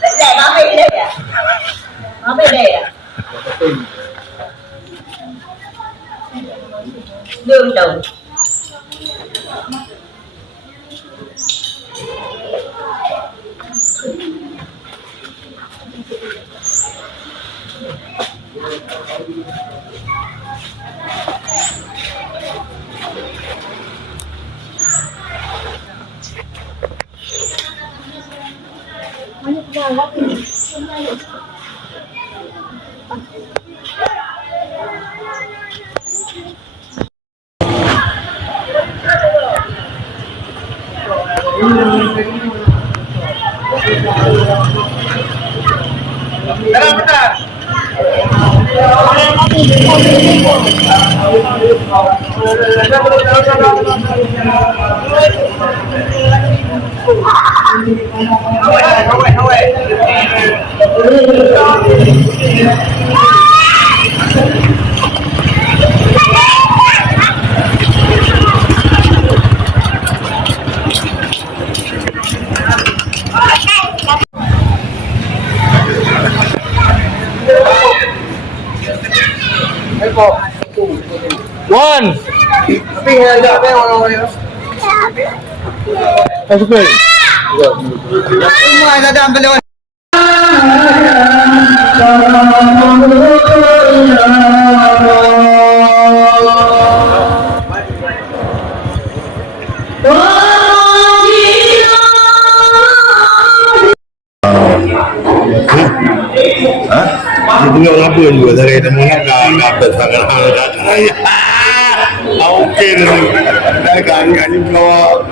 Đây nó đi đây à? Nó bên đây à? Đường đồng. One. Tapi ada apa yang orang-orang Masuk ke? semua ada ambil lewat. Dia punya orang pun juga dari temu nak kata sangat hangat saya. Okey tu. Dah kan ni bawa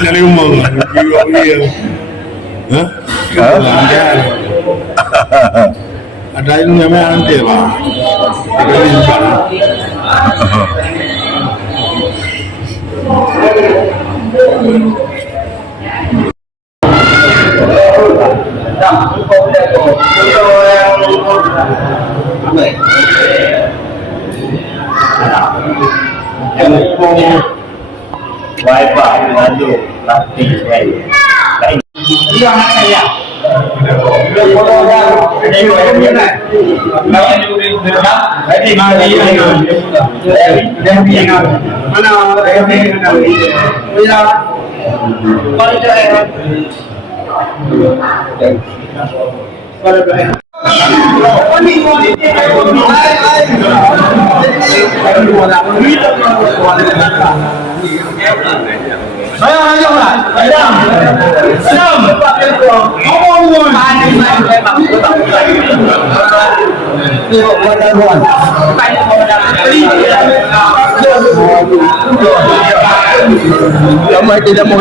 dari umang biar dia. Hah? Ada yang namanya nanti pak. Kita ni bukan. Wifi lalu latih saya. Dia anak saya. Ramai tidak mau